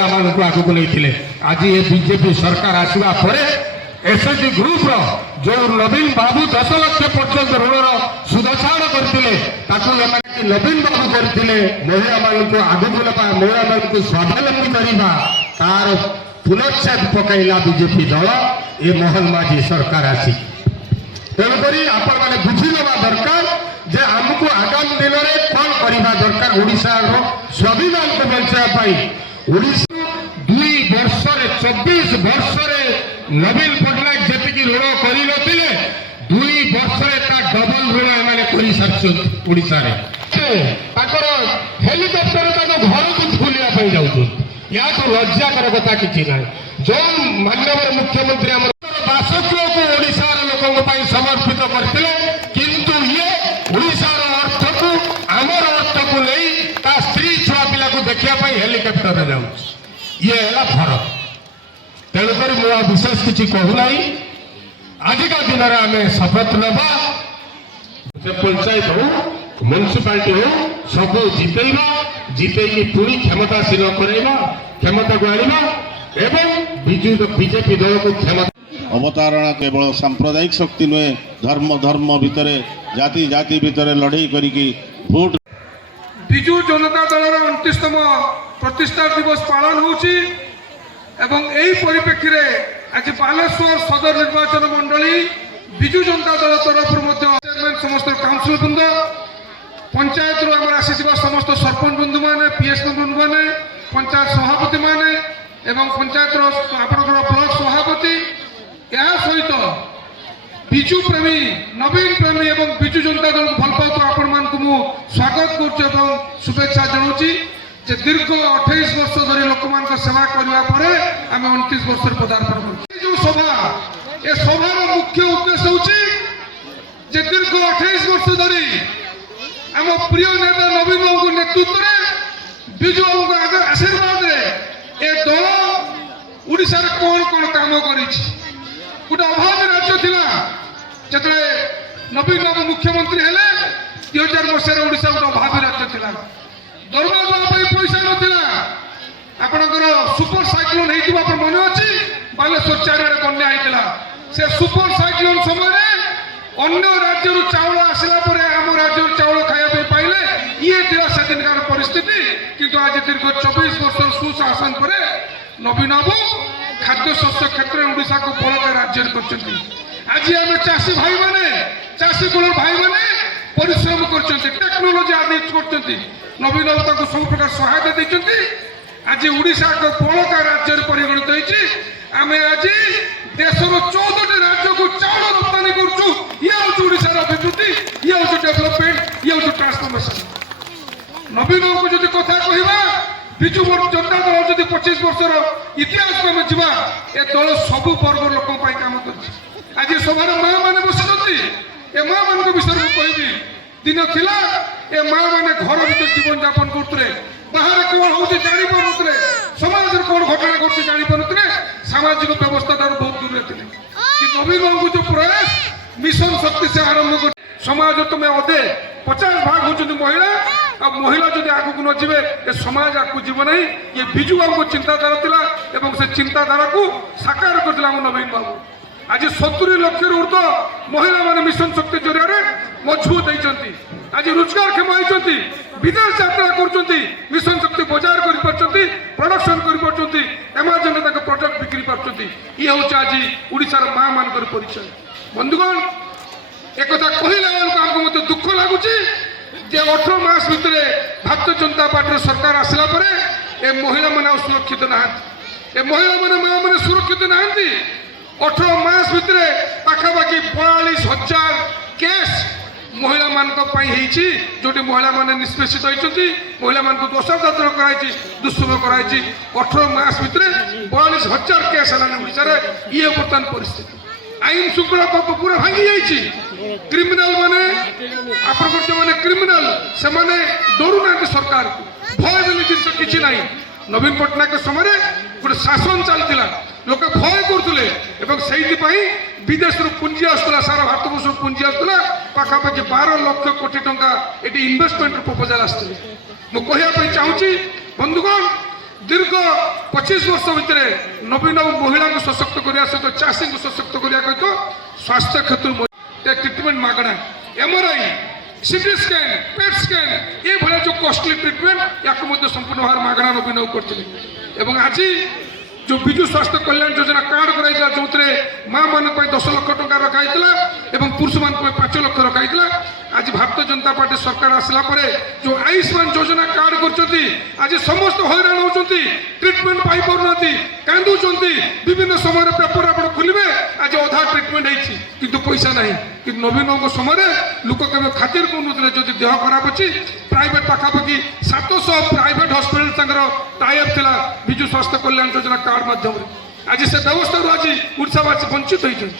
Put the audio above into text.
महिला मानक आगक नहीं। आज ये बीजेपी सरकार आसवा पर एसएचजी ग्रुप जो नवीन बाबू 10 लाख पर्यंत ऋण सुध छाड़ करते नवीन बाबू करते महिला मानक आगक ना महिला मानक स्वावलंबी करवा तार पुनच्छेद पकईला बीजेपी दल ये मोहन माझी सरकार आसी। तेणुक आपण मैंने बुझीना दरकार जे आमको आगामी दिन में कौन करवा दरकार ओडिशार स्वाभिमान को बचाई। ओडिशा 2 वर्ष 24 वर्ष नवीन पट्टनायक जी ऋण कर 2 वर्ष डबल ऋण एम कर सारी ओडिशा हेलिकप्टर घर को बुलाया जाऊँ या तो लज्जाकर कथा कि ना जो माननीय मुख्यमंत्री बासगृह को ओडिशार लोकों समर्पित करते किंतु ये ओडिशार अर्थ को आमर अर्थ को नहीं ता स्त्री छुआ पिला को देखा हेलिकप्टर जाऊँ ये है फरक। तेणुक मुझे विशेष किसी कहूना आजिका दिन में आम शपथ नवा पंचायत हो म्यूनिसिपालिटी हो सब जितेवा जितई पुणी क्षमताशील करवा क्षमता को आना एवं बीजेपी दल को क्षमता अवतारणा केवल सांप्रदायिक शक्ति नुहे धर्म धर्म भितर जाति जाति भितर लड़ई करिकी भोट विजु जनता दल 29तम प्रतिष्ठा दिवस पालन होची एवं एही परिप्रेक्षी में आज बालेश्वर सदर निर्वाचन मंडली विजु जनता दल तरफ चेयरमैन समस्त काउंसिल बृंद पंचायत रू आसी समस्त सरपंच बंधु मैंने पीएस बंधु मैंने पंचायत सभापति मैंने एवं पंचायत आपंकर ब्लॉक सभापति यह सहित विजु प्रेमी नवीन प्रेमी एवं विजु जनता दल भल पाता आपण मान स्वागत कर शुभेच्छा जनाऊँगी जे दीर्घ 28 वर्ष धरी लोक मान सेवा करने पर आम 29 वर्ष पदार्पण कर सभा ए सभार मुख्य उद्देश्य होची दीर्घ 28 वर्ष धरी आम प्रिय नेता नवीन बाबू नेतृत्व में विजु बाबू आशीर्वाद ए दल ओडिशा कौन कौन काम कर गोटे अभावी राज्य थिला जतले नवीन बाबू मुख्यमंत्री हेले 2000 मसीह ओडिशा गोटे अभावी राज्य थिला दरमा देवाई पैसा नाला आपणकर सुपर साइक्लोन होता मन अच्छी बालेश्वर चारिड़े बन्या होता से सुपर साइक्लोन समय अन्य राज्य चाउल आसला आम राज्य चाउल खाया पाइले ये थी से दिनकार परिस्थिति किंतु आज दीर्घ 24 वर्ष सुशासन पर नवीन बाबू खाद्य शस्य क्षेत्र में ओडिशा को बड़का राज्य कर आज आम चाषी भाई मैंने चाषी कुल भाई मैंने परिश्रम कर टेक्नोलोजी आदि कर नवीन बाबू को सब प्रकार सहायता देते आज ओडिशा एक बड़का राज्य परिगणित होती आम आज देशर 14 राज्य को चाउल रप्तानी करूँ ये हूँ ओडिशार अभिवृद्धि ये हूँ डेवलपमेंट ये हूँ ट्रांसफॉर्मेशन। नवीन बाबू को जो कथा कहवा विजु जनता दल जो 25 वर्षर इतिहास को आम जा ए दल सबू वर्ग लोक काम कर आज सभार माँ मैंने बसुँच ए माँ मान विषय में कहि दिन थिला ए माँ मैंने घर भर जीवन यापन करते बाहर कौन हो जापारे समाज कौन घटना कर जापारे सामाजिक व्यवस्था तार बहुत दूर थे कि नवीन बाबू जो प्रयास मिशन शक्ति से आरंभ कर समाज तुम अधे 50 भाग होती महिला आ महिला जब आग को नए समाज आगे जीव ना ये विजु बाबू चिंताधारा थिला एवं से चिंताधारा को साकार कर नवीन बाबू आज 70 लाख ऊर्ध महिला माने मिशन शक्ति जरिया मजबूत होती आज रोजगार क्षम होती विदेश यात्रा कर मिशन शक्ति बजार कर प्रोडक्शन कर एमाजन प्रोडक्ट बिक्री पार्टी ये हूँ आज ओडिशार माँ मान परिचय। बंधुगण एक कहला आमको दुख लगुच 18 मास भितर भारतीय जनता पार्टी सरकार आसला ए महिला मैंने सुरक्षित ना महिला मैंने माँ मैंने सुरक्षित ना 18 मास भितर पाखापाखि 42,000 केस महिला मान जो महिला माने निष्पेषित होती महिला मान दोषारोपण कराई दुष्कर्म कराई 18 मास भितर 42,000 केस है ये बर्तमान परिस्थिति आईन श्रृंखला पूरा भांगी जाइए क्रिमिनाल माने आपने क्रिमिनाल से माने डरू ना सरकार को भय बोली जिन किसी ना नवीन पट्टनायक समय गोटे शासन चलता लोक भय करुले विदेश पुंजी आसला सारा भारत वर्ष पुंजी आसला पाखापाखि 12 लाख कोटी टंका ये इन्वेस्टमेंट प्रपोजाल आसते मुझे कहवाई चाहूँगी बंधुगण दीर्घ 25 वर्ष भितर नवीन बाबू महिला को सशक्त करने सहित चाषी को सशक्त करने सहित स्वास्थ्य क्षेत्र ट्रिटमेंट मागणा MRI CT scan PET scan ये भाया जो कॉस्टली ट्रिटमेंट या संपूर्ण भाव मागणा नवीन बाबू करते आज जो विजु स्वास्थ्य कल्याण योजना कार्ड कराइला जो माँ मान 10 लाख टंका रखाई पुरुष मान 5 लाख रखाई आज भारतीय जनता पार्टी सरकार आसला परे जो आयुष्मान योजना कार्ड करछंती आज समस्त हैरान होचंती ट्रीटमेंट पाई परना कांदुचंती विभिन्न समय पेपर आप खोलिबे आज अधा ट्रीटमेंट होईछि किंतु पैसा नहीं कि नवीन को समय लोक केबे खातिर कोनुतले जदि देह खराब अछि प्राइवेट पाखापाखि 700 प्राइवेट हॉस्पिटल संगर टाइप थिला विजु स्वास्थ्य कल्याण योजना कार्ड माध्यम आज से व्यवस्था आज ओडिशावासी वंचित होइछन्।